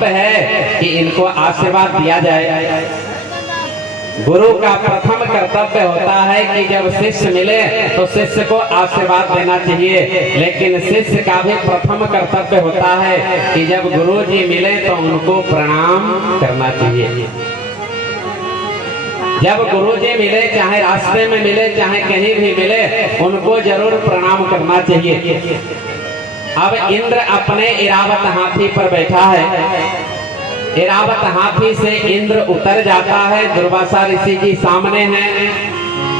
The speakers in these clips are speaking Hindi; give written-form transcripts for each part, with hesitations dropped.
कर्तव्य है कि इनको आशीर्वाद दिया जाए। गुरु का प्रथम कर्तव्य होता है कि जब शिष्य मिले तो शिष्य को आशीर्वाद देना चाहिए, लेकिन शिष्य का भी प्रथम कर्तव्य होता है कि जब गुरु जी मिले तो उनको प्रणाम करना चाहिए। जब गुरु जी मिले, चाहे रास्ते में मिले चाहे कहीं भी मिले, उनको जरूर प्रणाम करना चाहिए। अब इंद्र अपने इरावत हाथी पर बैठा है। इरावत हाथी से इंद्र उतर जाता है। दुर्वासा ऋषि जी सामने हैं।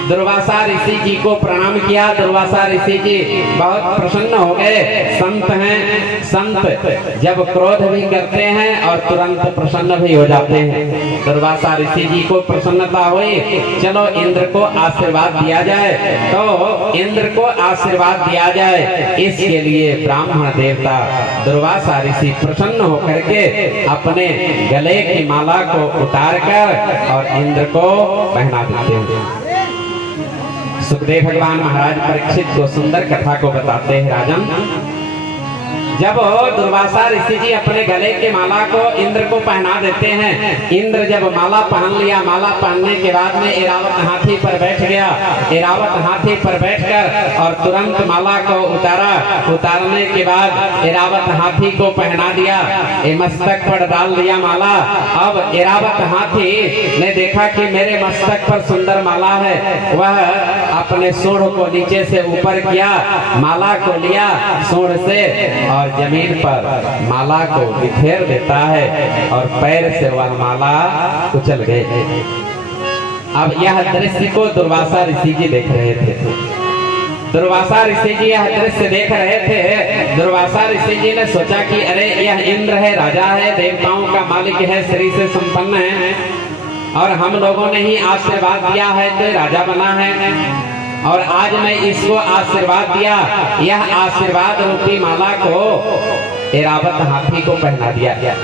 दुर्वासा ऋषि जी को प्रणाम किया। दुर्वासा ऋषि जी बहुत प्रसन्न हो गए। संत हैं, संत जब क्रोध भी करते हैं और तुरंत प्रसन्न भी हो जाते हैं। दुर्वासा ऋषि जी को प्रसन्नता हुई, चलो इंद्र को आशीर्वाद दिया जाए। तो इंद्र को आशीर्वाद दिया जाए, इसके लिए ब्राह्मण देवता दुर्वासा ऋषि प्रसन्न होकर के अपने गले की माला को उतार कर और इंद्र को पहना देते हैं। सुखदेव भगवान महाराज परीक्षित को सुंदर कथा को बताते हैं। राजन, जब दुर्वासा ऋषि जी अपने गले की माला को इंद्र को पहना देते हैं, इंद्र जब माला पहन लिया, माला पहनने के बाद में एरावत हाथी पर बैठ गया। एरावत हाथी पर बैठकर और तुरंत माला को उतारा। उतारने के बाद एरावत हाथी को पहना दिया, मस्तक पर डाल दिया माला। अब एरावत हाथी ने देखा कि मेरे मस्तक पर सुंदर माला है। वह अपने सूंड को नीचे से ऊपर किया, माला को लिया सूंड से और जमीन पर माला को बिखेर देता है और पैर से वह माला कुचल गए। अब यह दृश्य को दुर्वासा ऋषि जी देख रहे थे। दुर्वासा ऋषि जी यह दृश्य देख रहे थे। दुर्वासा ऋषि जी ने सोचा कि अरे यह इंद्र है, राजा है, देवताओं का मालिक है, शरीर से संपन्न है और हम लोगों ने ही आशीर्वाद दिया है तो राजा बना है और आज मैं इसको आशीर्वाद दिया। यह आशीर्वाद रूपी माला को एरावत हाथी को पहना दिया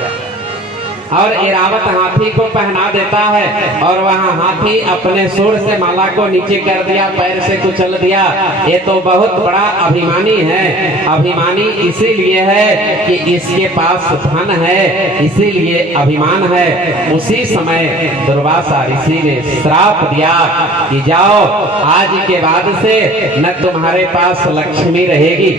और एरावत हाथी को पहना देता है और वहाँ हाथी अपने सूंड से माला को नीचे कर दिया, पैर से कुचल दिया। ये तो बहुत बड़ा अभिमानी है। अभिमानी इसीलिए है कि इसके पास धन है, इसीलिए अभिमान है। उसी समय दुर्वासा ऋषि ने श्राप दिया कि जाओ, आज के बाद से न तुम्हारे पास लक्ष्मी रहेगी,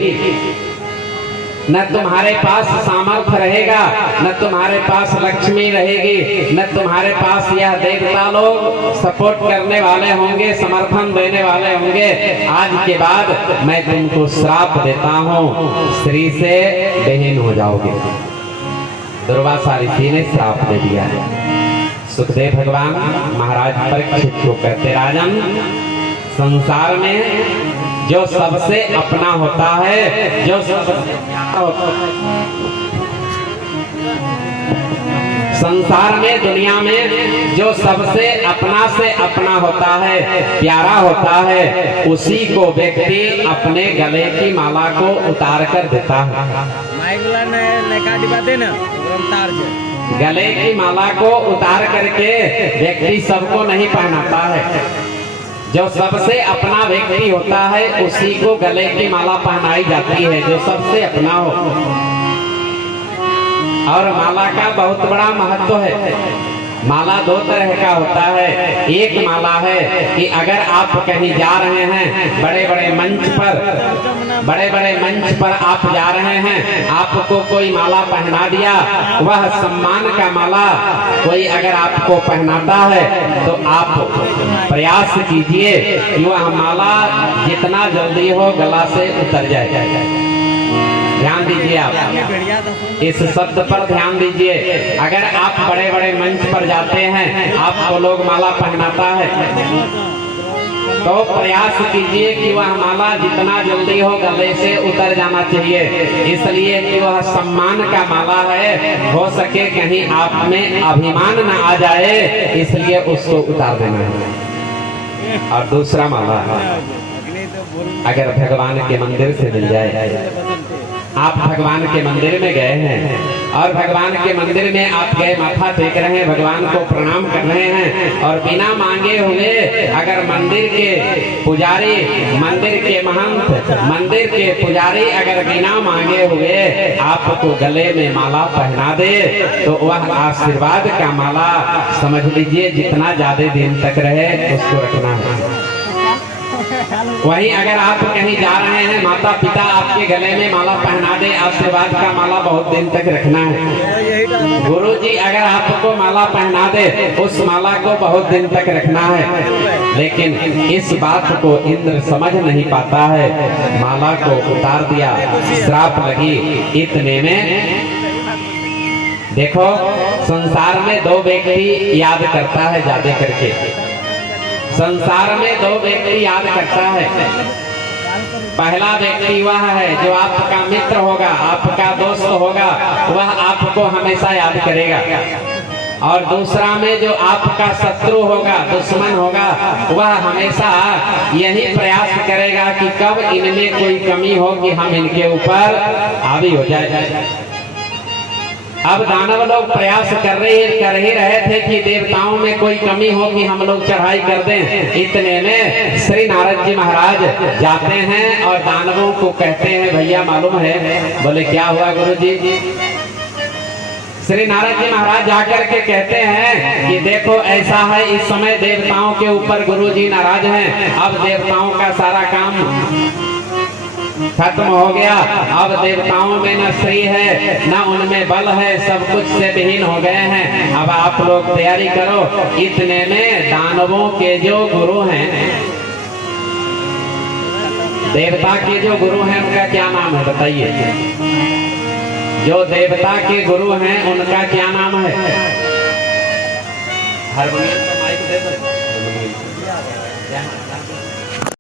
न तुम्हारे पास सामर्थ्य रहेगा, न तुम्हारे पास लक्ष्मी रहेगी, न तुम्हारे पास यह देवता लोग सपोर्ट करने वाले होंगे, समर्थन देने वाले होंगे। आज के बाद मैं तुमको श्राप देता हूँ, स्त्री से बहन हो जाओगे। दुर्वासा ऋषि ने श्राप दे दिया है। सुखदेव भगवान महाराज परीक्षित को कहते, राजन, संसार में जो सबसे अपना होता है, जो संसार में, दुनिया में जो सबसे अपना से अपना होता है, प्यारा होता है, उसी को व्यक्ति अपने गले की माला को उतार कर देता है। गले की माला को उतार करके व्यक्ति सबको नहीं पहनाता है। जो सबसे अपना व्यक्ति होता है उसी को गले की माला पहनाई जाती है, जो सबसे अपना हो। और माला का बहुत बड़ा महत्व है। माला दो तरह का होता है। एक माला है कि अगर आप कहीं जा रहे हैं, बड़े बड़े मंच पर आप जा रहे हैं, आपको कोई माला पहना दिया, वह सम्मान का माला कोई अगर आपको पहनाता है तो आप प्रयास कीजिए कि वह माला जितना जल्दी हो गला से उतर जाए। ध्यान दीजिए, आप इस शब्द पर ध्यान दीजिए। अगर आप बड़े बड़े मंच पर जाते हैं, आपको लोग माला पहनाता है, तो प्रयास कीजिए कि वह माला जितना जल्दी हो गले से उतर जाना चाहिए, इसलिए कि वह सम्मान का माला है। हो सके कहीं आप में अभिमान न आ जाए, इसलिए उसको उतार देना है। और दूसरा माला, अगर भगवान के मंदिर से मिल जाए, आप भगवान के मंदिर में गए हैं और भगवान के मंदिर में आप गए, माथा टेक रहे हैं, भगवान को प्रणाम कर रहे हैं और बिना मांगे हुए अगर मंदिर के पुजारी, मंदिर के महंत, मंदिर के पुजारी अगर बिना मांगे हुए आपको गले में माला पहना दे तो वह आशीर्वाद का माला समझ लीजिए जितना ज्यादा दिन तक रहे उसको रखना है। वहीं अगर आप कहीं जा रहे हैं, माता पिता आपके गले में माला पहना दे, आशीर्वाद का माला बहुत दिन तक रखना है। गुरु जी अगर आपको माला पहना दे उस माला को बहुत दिन तक रखना है। लेकिन इस बात को इंद्र समझ नहीं पाता है, माला को उतार दिया, श्राप लगी। इतने में देखो संसार में दो व्यक्ति याद करता है, ज्यादा करके संसार में दो व्यक्ति याद करता है। पहला व्यक्ति वह है जो आपका मित्र होगा, आपका दोस्त होगा, वह आपको हमेशा याद करेगा। और दूसरा में जो आपका शत्रु होगा, दुश्मन होगा, वह हमेशा यही प्रयास करेगा कि कब इनमें कोई कमी हो कि हम इनके ऊपर हावी हो जाए। अब दानव लोग प्रयास कर ही रहे थे कि देवताओं में कोई कमी हो कि हम लोग चढ़ाई कर दें। इतने में श्री नारद जी महाराज जाते हैं और दानवों को कहते हैं, भैया मालूम है? बोले क्या हुआ गुरु जी? श्री नारद जी महाराज जाकर के कहते हैं कि देखो ऐसा है, इस समय देवताओं के ऊपर गुरु जी नाराज हैं। अब देवताओं का सारा काम खत्म हो गया। अब देवताओं में न श्री है न उनमें बल है, सब कुछ से विहीन हो गए हैं। अब आप लोग तैयारी करो। इतने में दानवों के जो गुरु हैं, देवता के जो गुरु हैं उनका क्या नाम है बताइए? जो देवता के गुरु हैं उनका क्या नाम है? हारमोनियम का माइक दे दो।